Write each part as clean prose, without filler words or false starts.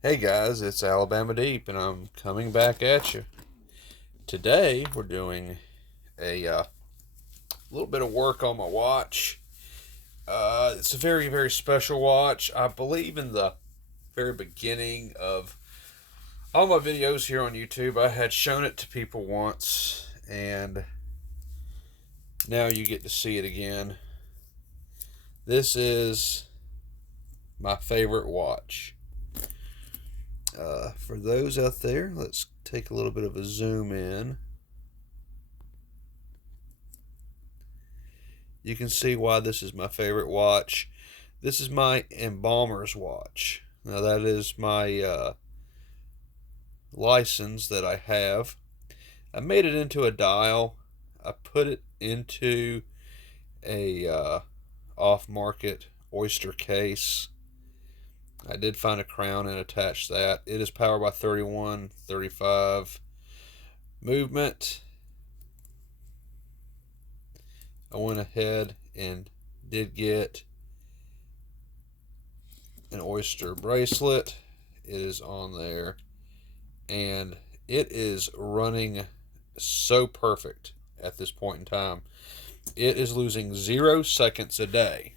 Hey guys, it's Alabama Deep, and I'm coming back at you. Today we're doing a little bit of work on my watch. It's a very, very special watch. I believe in the very beginning of all my videos here on YouTube, I had shown it to people once, and now you get to see it again. This is my favorite watch. For those out there, let's take a little bit of a zoom in. You can see why this is my favorite watch. This is my embalmer's watch. Now that is my license that I have. I made it into a dial. I put it into a off-market oyster case. I did find a crown and attach that. It is powered by 3135 movement. I went ahead and did get an oyster bracelet. It is on there, and it is running so perfect at this point in time. It is losing 0 seconds a day.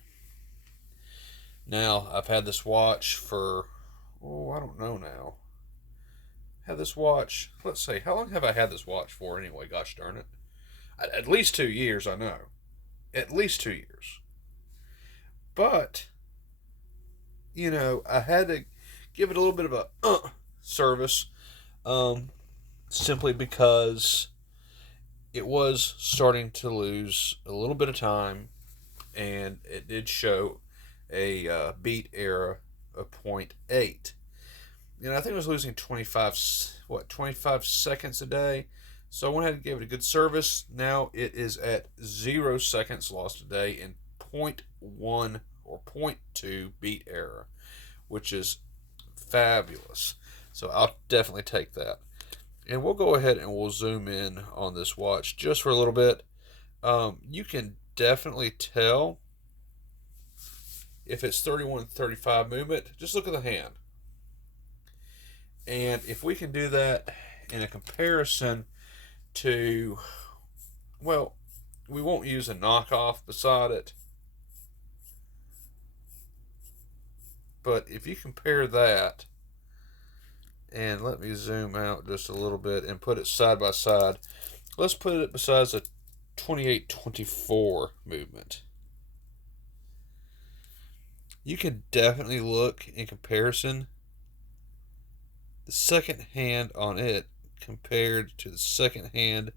Now, I've had this watch for, I don't know now. Had this watch, let's see, how long have I had this watch for anyway? Gosh darn it. At least 2 years, I know. At least 2 years. But, I had to give it a little bit of a service, simply because it was starting to lose a little bit of time, and it did show a beat error of point 0.8. And I think it was losing 25 seconds a day. So I went ahead and gave it a good service. Now it is at 0 seconds lost a day and 0.1 or 0.2 beat error, which is fabulous. So I'll definitely take that. And we'll go ahead and we'll zoom in on this watch just for a little bit. You can definitely tell if it's 31-35 movement. Just look at the hand. And if we can do that in a comparison to, well, we won't use a knockoff beside it, but if you compare that, and let me zoom out just a little bit and put it side by side. Let's put it beside a 28-24 movement. You can definitely look in comparison the second hand on it compared to the second hand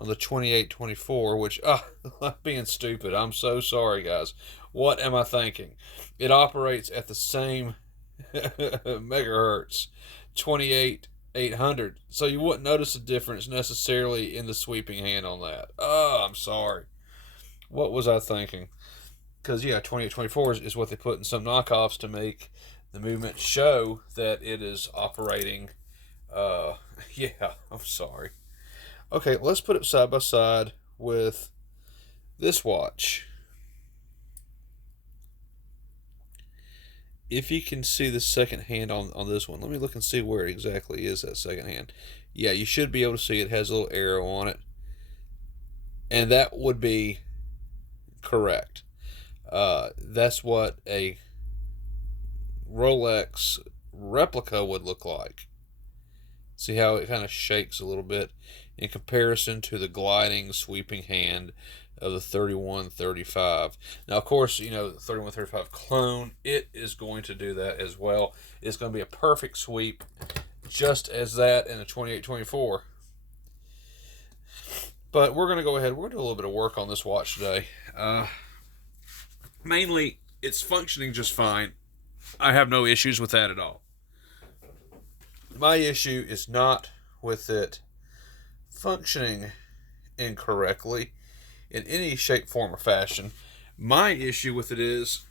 on the 28-24, which, I'm being stupid. I'm so sorry, guys. What am I thinking? It operates at the same megahertz, 28-800. So you wouldn't notice a difference necessarily in the sweeping hand on that. Oh, I'm sorry. What was I thinking? Because, 28-24 is what they put in some knockoffs to make the movement show that it is operating. I'm sorry. Okay, let's put it side by side with this watch. If you can see the second hand on this one, let me look and see where it exactly is, that second hand. Yeah, you should be able to see it has a little arrow on it. And that would be correct. That's what a Rolex replica would look like. See how it kind of shakes a little bit in comparison to the gliding, sweeping hand of the 3135. Now, of course, the 3135 clone, it is going to do that as well. It's going to be a perfect sweep, just as that in a 28-24. But we're going to go ahead. We're going to do a little bit of work on this watch today. Mainly, it's functioning just fine. I have no issues with that at all. My issue is not with it functioning incorrectly in any shape, form, or fashion. My issue with it is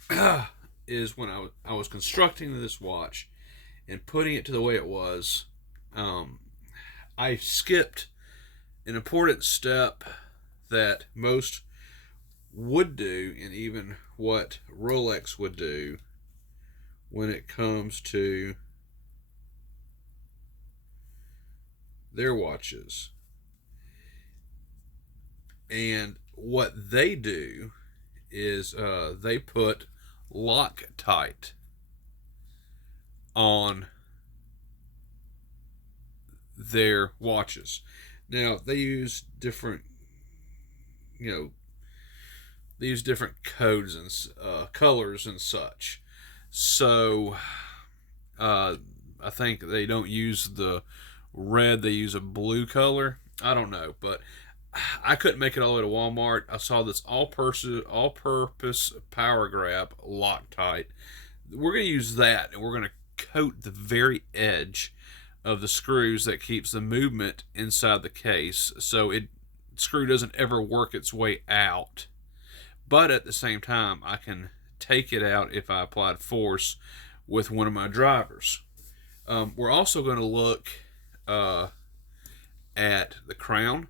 when I was constructing this watch and putting it to the way it was, I skipped an important step that most would do, and even what Rolex would do when it comes to their watches. And what they do is they put Loctite on their watches. Now they use different, you know, they use different codes and colors and such. So I think they don't use the red; they use a blue color. I don't know, but I couldn't make it all the way to Walmart. I saw this all-purpose power grab Loctite. We're going to use that, and we're going to coat the very edge of the screws that keeps the movement inside the case, so it screw doesn't ever work its way out. But at the same time, I can take it out if I applied force with one of my drivers. We're also going to look at the crown.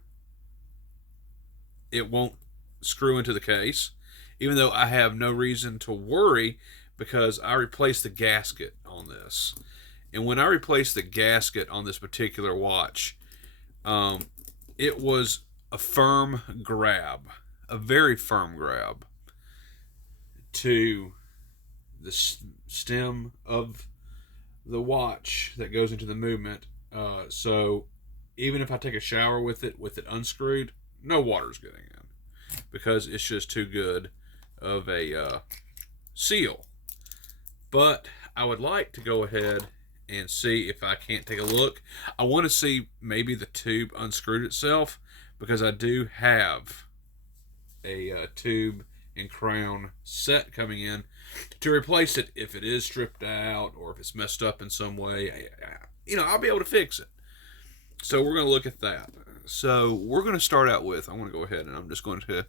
It won't screw into the case, even though I have no reason to worry because I replaced the gasket on this. And when I replaced the gasket on this particular watch, it was a firm grab, a very firm grab to the stem of the watch that goes into the movement. So even if I take a shower with it unscrewed, no water's getting in because it's just too good of a seal. But I would like to go ahead and see if I can't take a look. I want to see maybe the tube unscrewed itself because I do have a tube and crown set coming in to replace it if it is stripped out or if it's messed up in some way. I'll be able to fix it. So we're going to look at that. So we're going to start out with, I'm going to go ahead and I'm just going to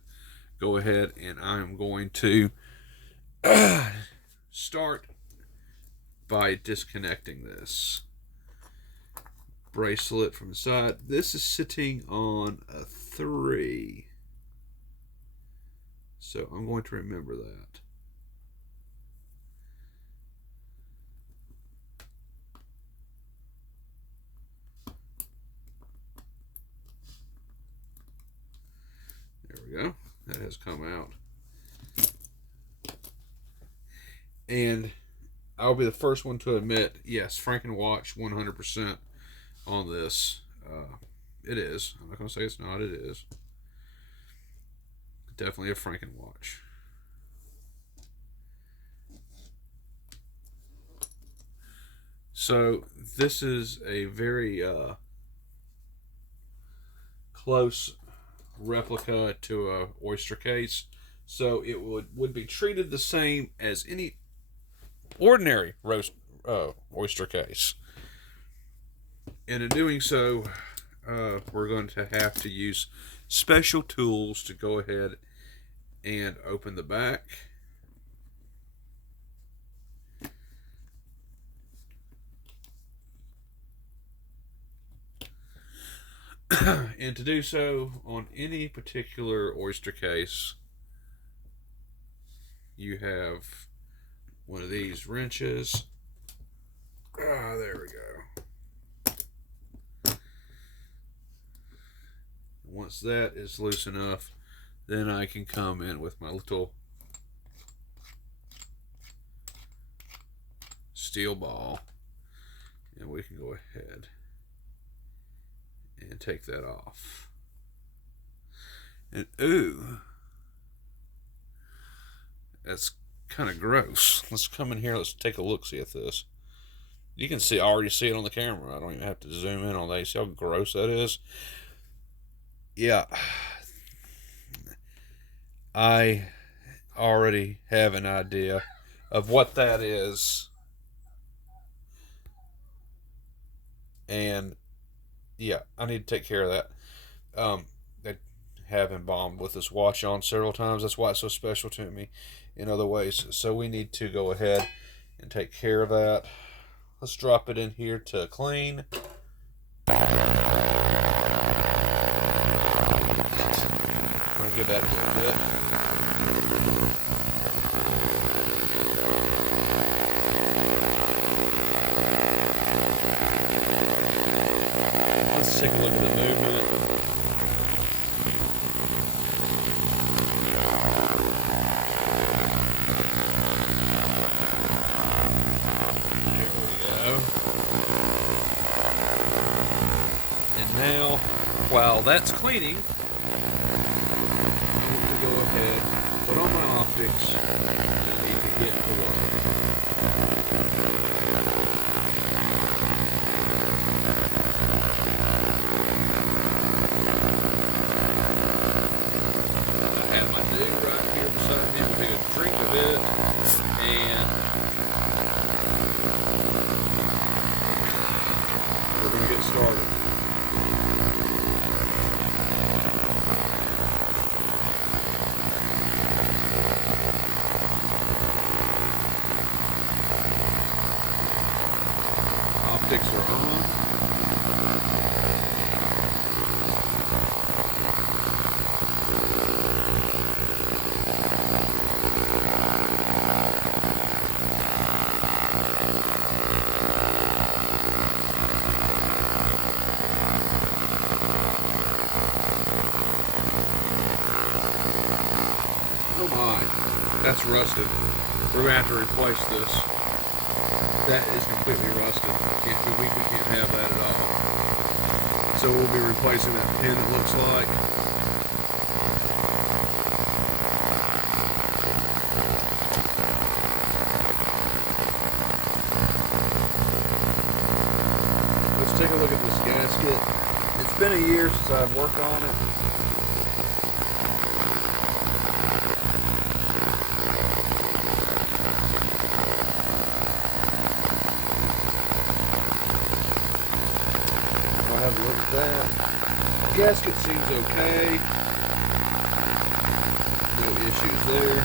go ahead and I'm going to start by disconnecting this bracelet from the side. This is sitting on a 3. So I'm going to remember that. There we go. That has come out. And I'll be the first one to admit, yes, Frankenwatch 100% on this. It is. I'm not going to say it's not. It is. Definitely a Frankenwatch. So this is a very close replica to a oyster case. So it would be treated the same as any ordinary oyster case. And in doing so, we're going to have to use special tools to go ahead and open the back. And to do so on any particular oyster case, you have one of these wrenches. There we go. Once that is loose enough, then I can come in with my little steel ball and we can go ahead and take that off. And ooh, that's kind of gross. Let's come in here. Let's take a look-see at this. You can see, I already see it on the camera. I don't even have to zoom in on that. You see how gross that is? Yeah. I already have an idea of what that is. And yeah, I need to take care of that. They have embalmed with this watch on several times. That's why it's so special to me in other ways. So we need to go ahead and take care of that. Let's drop it in here to clean. I'm going to give that a little bit. Let's take a look at the movement. There we go. And now, while that's cleaning, I want to go ahead, put on my optics, and I need to get to work. I have my dew right here beside me. We'll take a drink of it, and we're going to get started. Optics are on. Oh my, that's rusted. We're going to have to replace this. That is completely rusted. We can't have that at all. So we'll be replacing that pin, it looks like. Let's take a look at this gasket. It's been a year since I've worked on it. Have a look at that. The gasket seems okay. No issues there.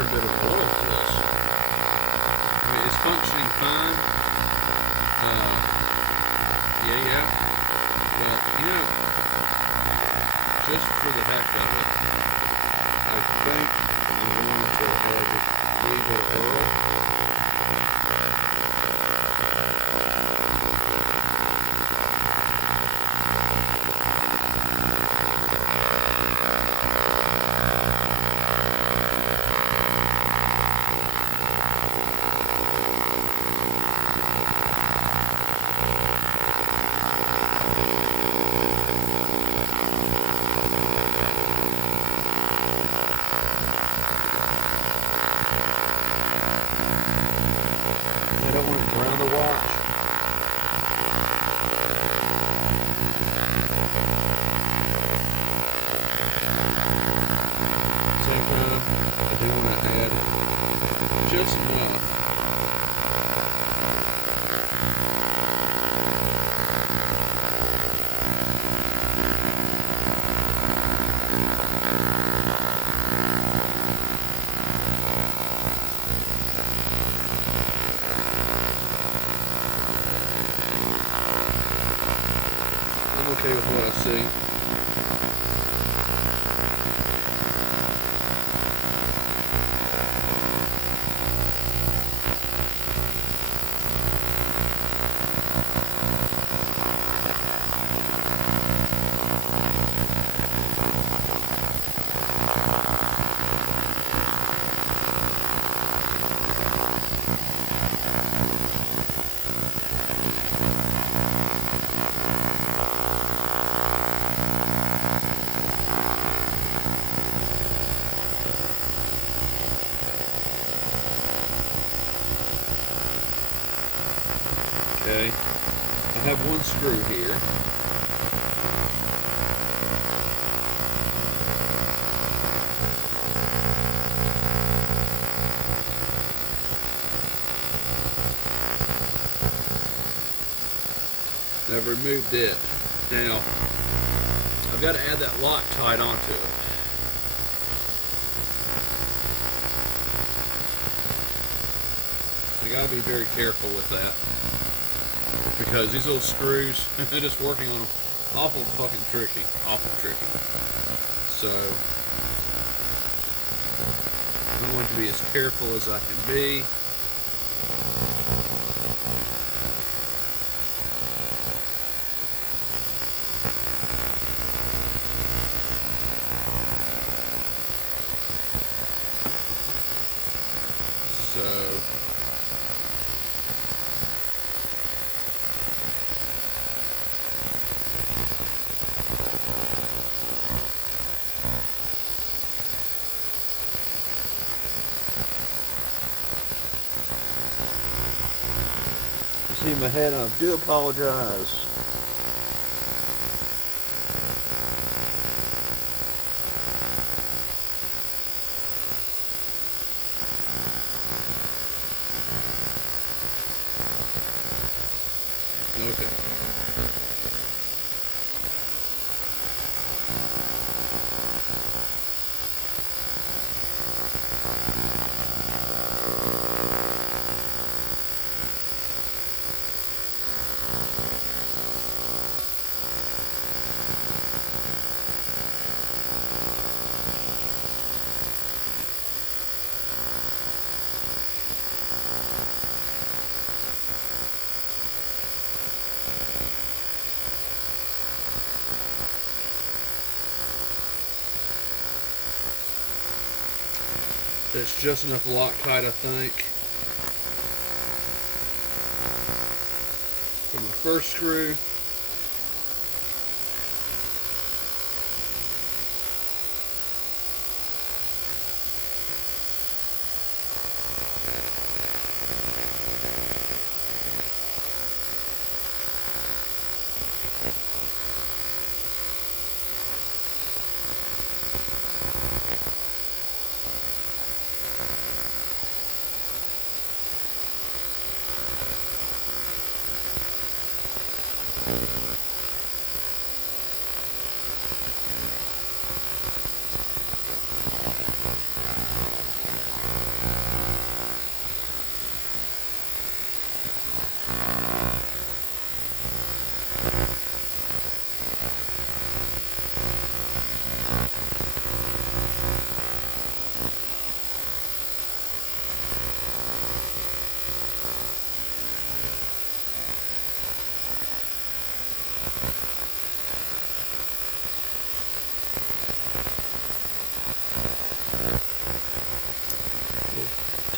Bit of oil to this. I mean, it's functioning fine. Yeah. But, just for the heck of it, I think I'm going to add just a little bit of oil. I don't want to brown the watch. Same time, I do want to add just enough. Okay with what I see. Okay, I have one screw here. I've removed it. Now, I've got to add that Loctite onto it. I got to be very careful with that, because these little screws, they're just working on them, awful fucking tricky, awful tricky. So, I'm going to be as careful as I can be. See my head, I do apologize. Okay. That's just enough Loctite, I think. From the first screw.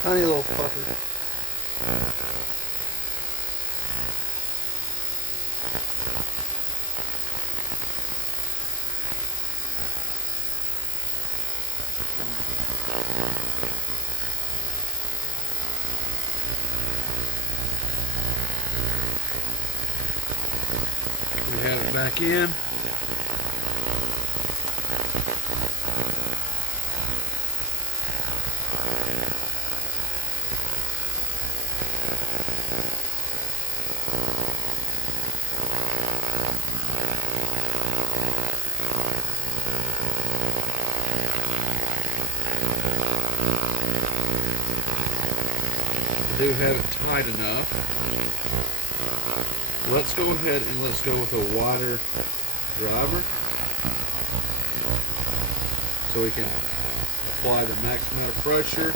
Tiny little fucker. We have it back in. Do have it tight enough. Let's go ahead and let's go with a wider driver so we can apply the max amount of pressure.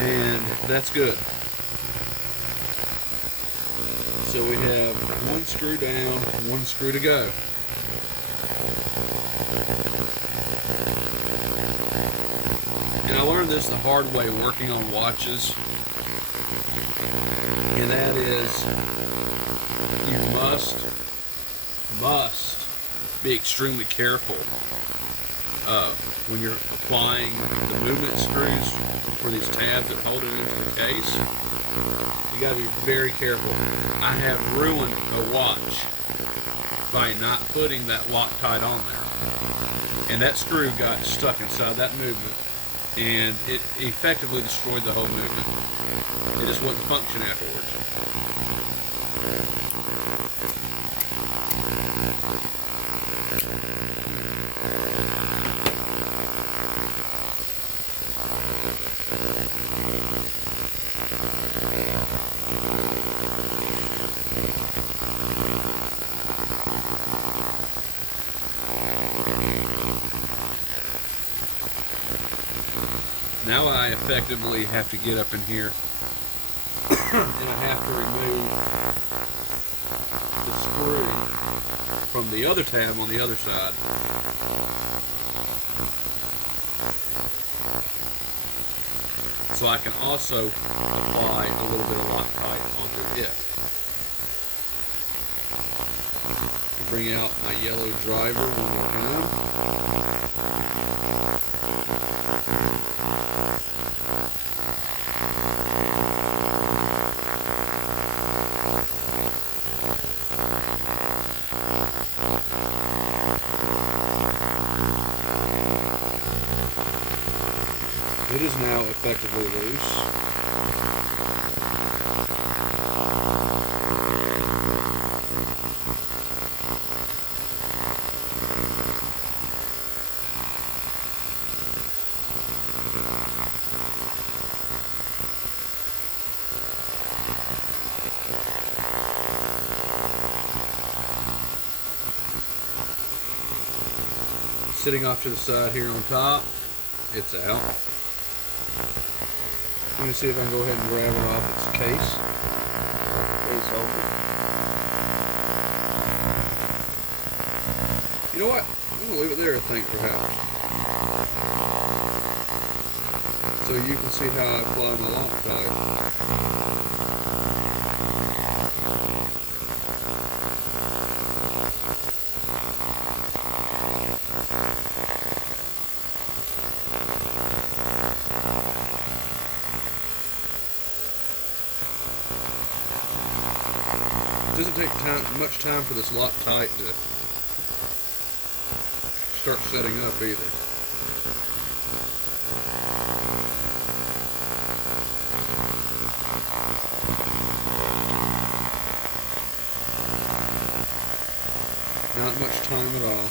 And that's good. So we have one screw down, one screw to go. And I learned this the hard way working on watches, and that is you must be extremely careful when you're applying the movement screws for these tabs that hold it into the case. You got to be very careful. I have ruined a watch by not putting that Loctite on there, and that screw got stuck inside that movement, and it effectively destroyed the whole movement. It just wouldn't function afterwards. Now I effectively have to get up in here and I have to remove the screw from the other tab on the other side. So I can also apply a little bit of Loctite onto it. Bring out my yellow driver one more time. It is now effectively loose. Sitting off to the side here on top, it's out. Let me see if I can go ahead and grab it off its case. Case holder. You know what? I'm going to leave it there, I think, perhaps. So you can see how I apply my Loctite. It doesn't take much time for this Loctite to start setting up either. Not much time at all.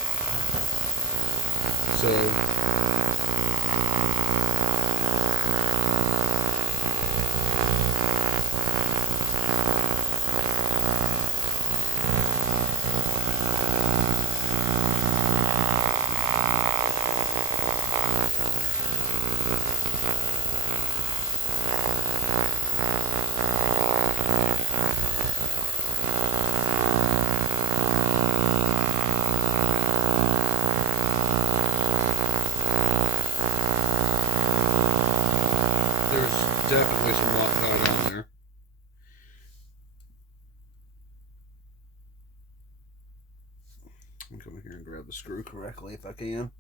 Definitely some Loctite on there. I'll come in here and grab the screw correctly if I can.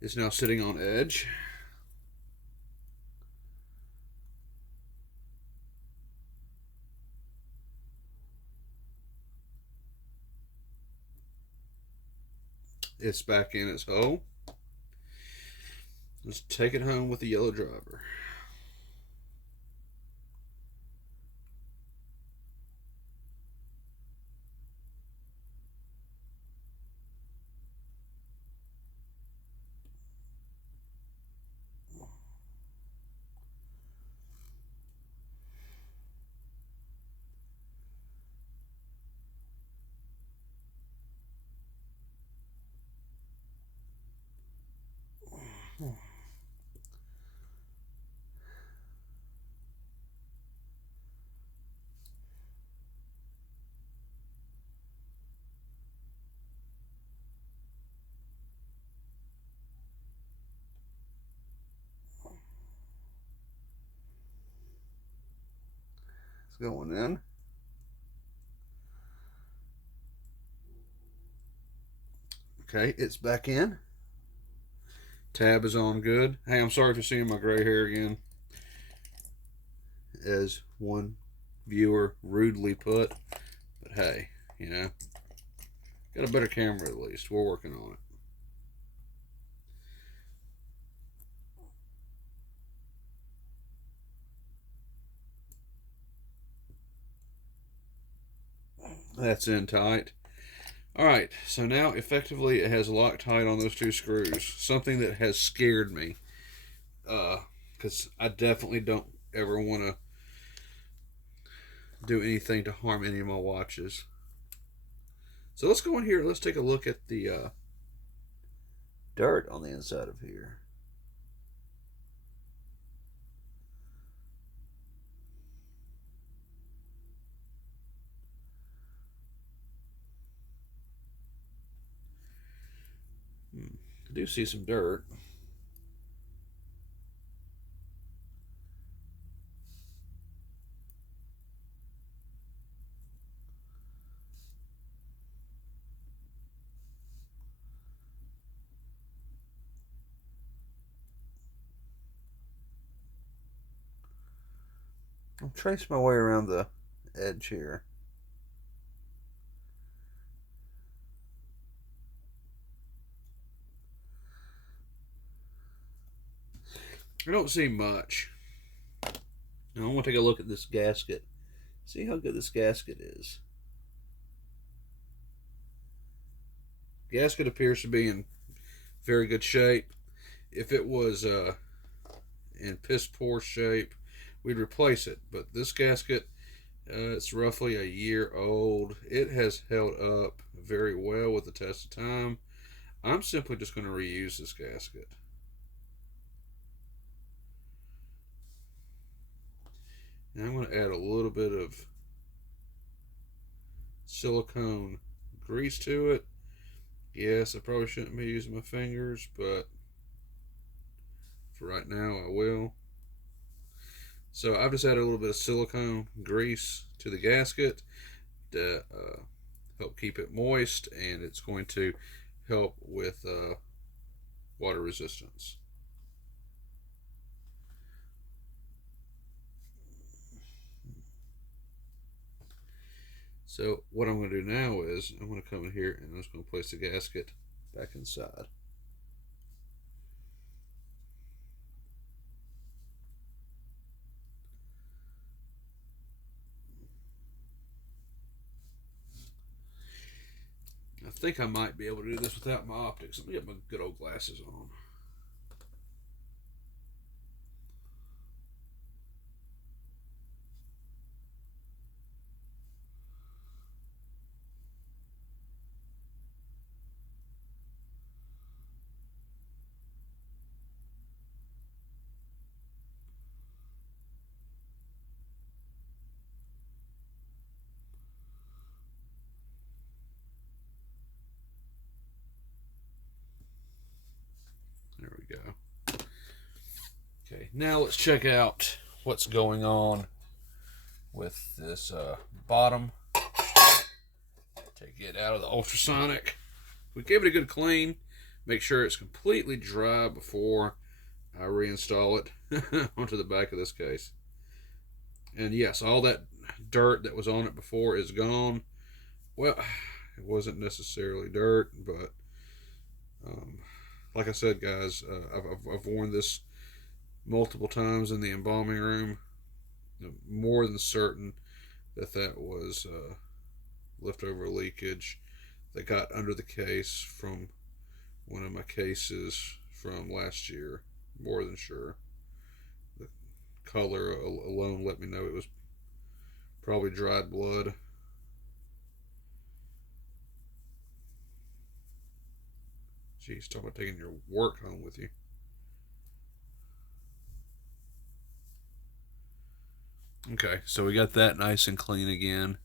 It's now sitting on edge. It's back in its hole. Let's take it home with the yellow driver. It's going in. Okay, it's back in. Tab is on good. Hey, I'm sorry for seeing my gray hair again. As one viewer rudely put. But hey, you know, got a better camera at least. We're working on it. That's in tight. Alright, so now effectively it has Loctite on those two screws. Something that has scared me. Because I definitely don't ever want to do anything to harm any of my watches. So let's go in here. Let's take a look at the dirt on the inside of here. I do see some dirt. I'll trace my way around the edge here. I don't see much. Now I want to take a look at this gasket. See how good this gasket is. Gasket appears to be in very good shape. If it was in piss poor shape, we'd replace it. But this gasket, it's roughly a year old. It has held up very well with the test of time. I'm simply just going to reuse this gasket. And I'm going to add a little bit of silicone grease to it. Yes, I probably shouldn't be using my fingers, but for right now I will. So I've just added a little bit of silicone grease to the gasket to help keep it moist, and it's going to help with water resistance. So what I'm going to do now is I'm going to come in here and I'm just going to place the gasket back inside. I think I might be able to do this without my optics. Let me get my good old glasses on. There we go. Okay, now let's check out what's going on with this bottom. Take it out of the ultrasonic. We gave it a good clean. Make sure it's completely dry before I reinstall it onto the back of this case. And yes, all that dirt that was on it before is gone. Well, it wasn't necessarily dirt, but like I said, guys, I've worn this multiple times in the embalming room. More than certain that was leftover leakage that got under the case from one of my cases from last year. More than sure. The color alone let me know it was probably dried blood. Jeez, talk about taking your work home with you. Okay, so we got that nice and clean again.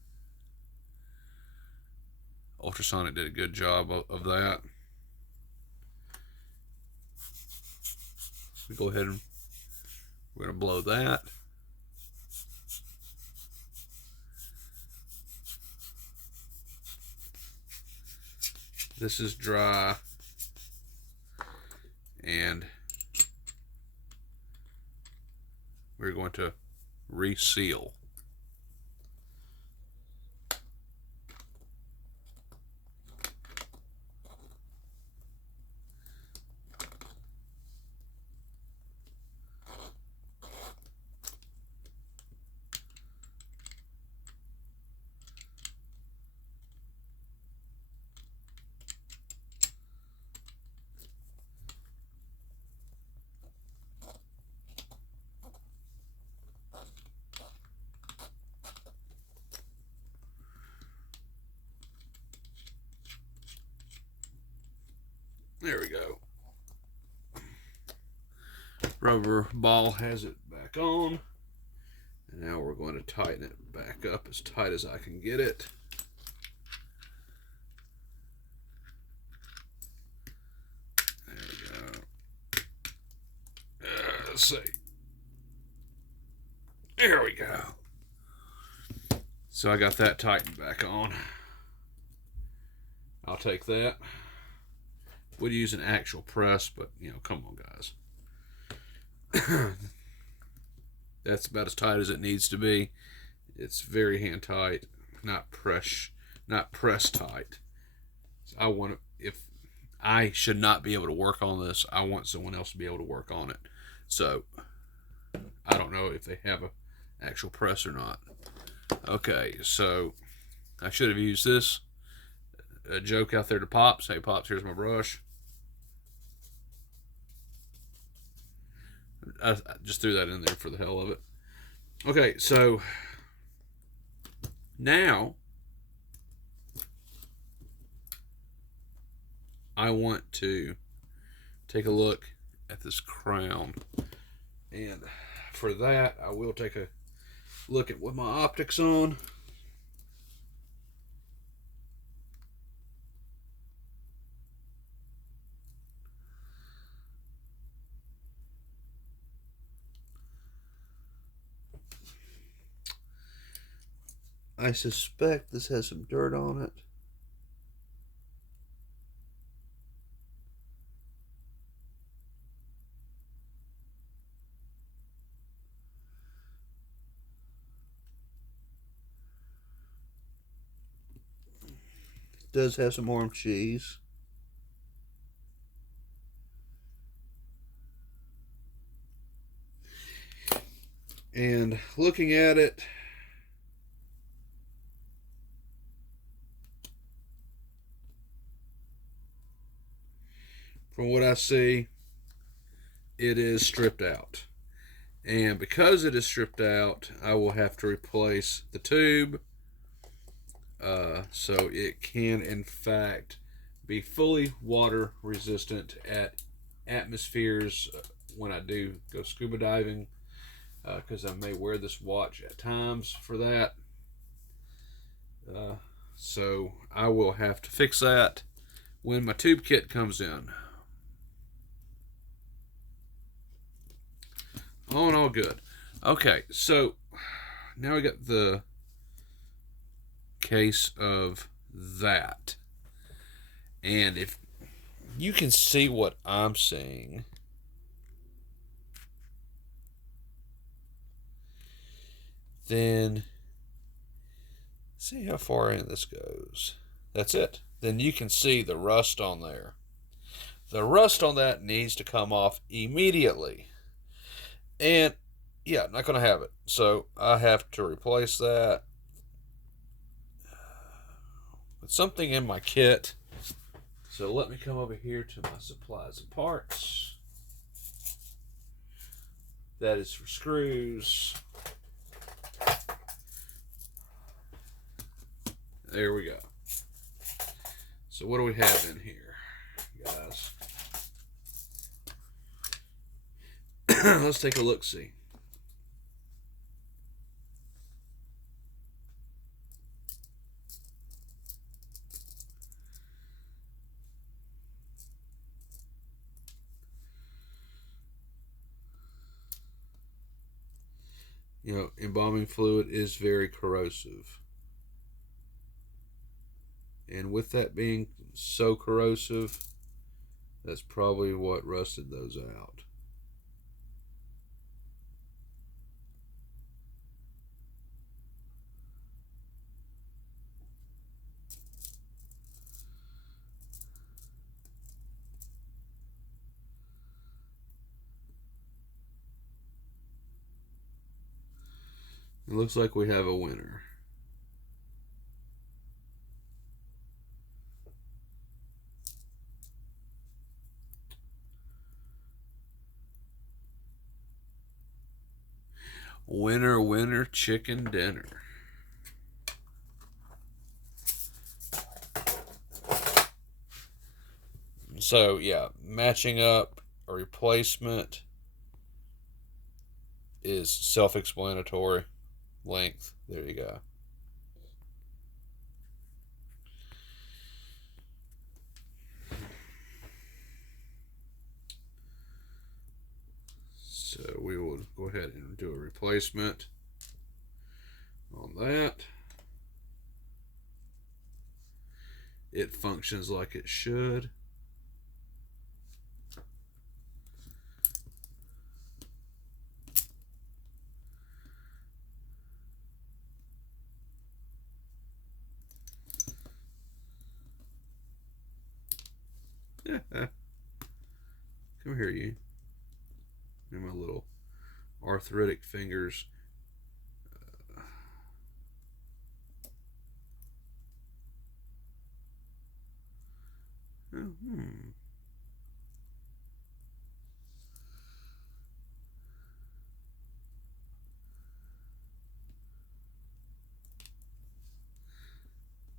Ultrasonic did a good job of that. We go ahead and we're going to blow that. this is dry, and we're going to reseal. There we go. Rubber ball has it back on. And now we're going to tighten it back up as tight as I can get it. There we go. Let's see. There we go. So I got that tightened back on. I'll take that. Would use an actual press, but you know, come on, guys. That's about as tight as it needs to be. It's very hand tight, not press tight. So I want to, if I should not be able to work on this, I want someone else to be able to work on it. So I don't know if they have a actual press or not. Okay, so I should have used this. A joke out there to Pops. Hey, Pops, here's my brush. I just threw that in there for the hell of it. Okay, so now I want to take a look at this crown. And for that, I will take a look at what my optics on. I suspect this has some dirt on it. It does have some orange cheese. And looking at it, from what I see, it is stripped out. And because it is stripped out, I will have to replace the tube. So it can, in fact, be fully water resistant at atmospheres when I do go scuba diving. Because I may wear this watch at times for that. So I will have to fix that when my tube kit comes in. All good. Okay, so now we got the case of that. And if you can see what I'm seeing, then see how far in this goes. That's it. Then you can see the rust on there. The rust on that needs to come off immediately. And yeah, not going to have it. So I have to replace that with something in my kit. So let me come over here to my supplies and parts. That is for screws. There we go. So what do we have in here, guys? Let's take a look-see. You know, embalming fluid is very corrosive. And with that being so corrosive, that's probably what rusted those out. It looks like we have a winner. Winner, winner, chicken dinner. So, yeah, matching up a replacement is self explanatory. Length, there you go. So, we will go ahead and do a replacement on that. It functions like it should. Come here, you. And my little arthritic fingers. Hmm.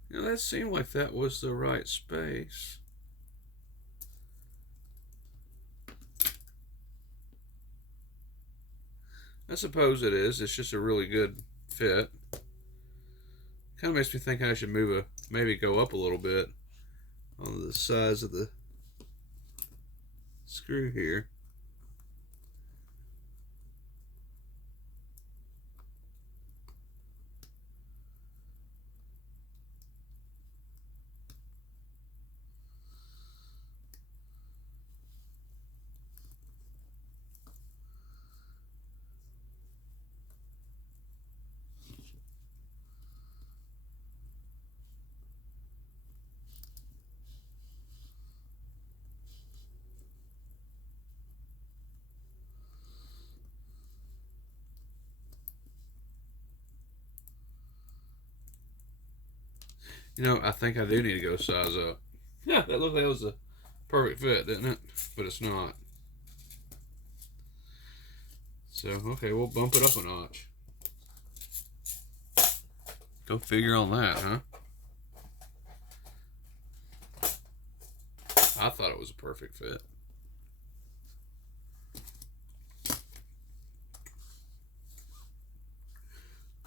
You know, that seemed like that was the right space. I suppose it is. It's just a really good fit. Kind of makes me think I should maybe go up a little bit on the size of the screw here. You know, I think I do need to go size up. Yeah, that looked like it was a perfect fit, didn't it? But it's not. So, okay, we'll bump it up a notch. Go figure on that, huh? I thought it was a perfect fit.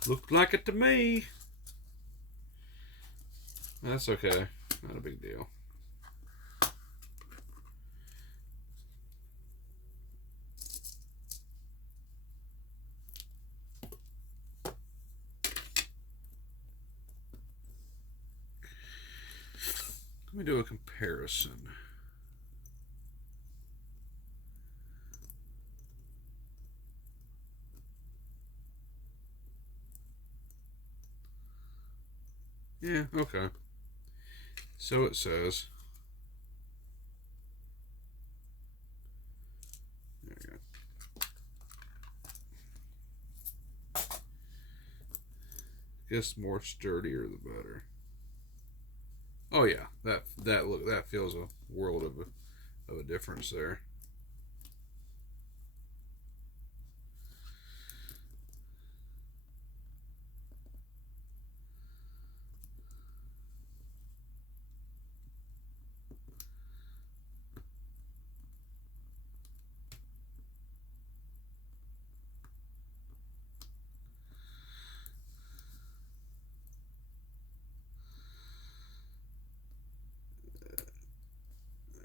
Looked like it to me. That's okay. Not a big deal. Let me do a comparison. Yeah, okay. So it says. There you go. Guess more sturdier the better. Oh yeah, that feels a world of a difference there.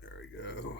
There we go.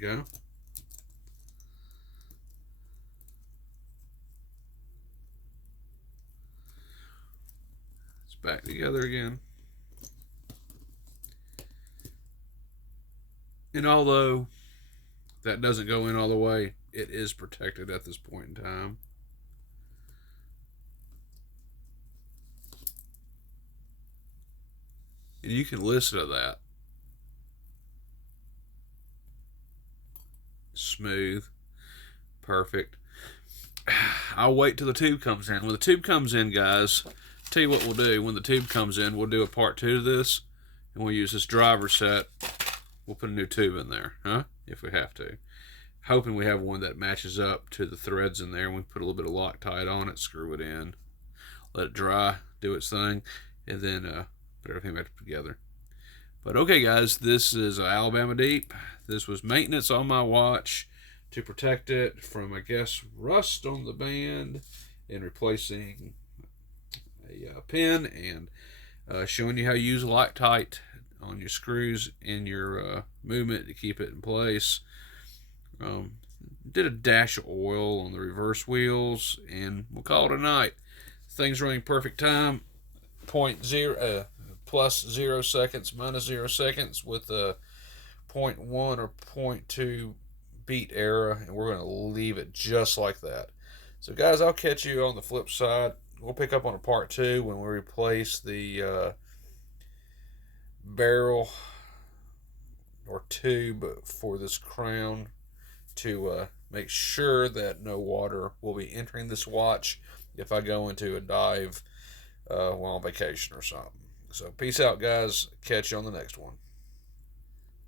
go. It's back together again. And although that doesn't go in all the way, it is protected at this point in time. And you can listen to that. Smooth. Perfect. I'll wait till the tube comes in. When the tube comes in, guys, tell you what we'll do. When the tube comes in, we'll do a part 2 to this, and we'll use this driver set. We'll put a new tube in there, if we have to. Hoping we have one that matches up to the threads in there. And we put a little bit of Loctite on it, screw it in, let it dry, do its thing, and then put everything back together. But okay, guys, this is Alabama Deep. This was maintenance on my watch to protect it from, I guess, rust on the band, and replacing a pin, and showing you how you use Loctite on your screws in your movement to keep it in place. Did a dash of oil on the reverse wheels, and we'll call it a night. Things running perfect time. Plus 0 seconds, minus 0 seconds with a 0.1 or 0.2 beat error, and we're going to leave it just like that. So guys, I'll catch you on the flip side. We'll pick up on a part 2 when we replace the barrel or tube for this crown to make sure that no water will be entering this watch if I go into a dive while on vacation or something. So peace out, guys. Catch you on the next one.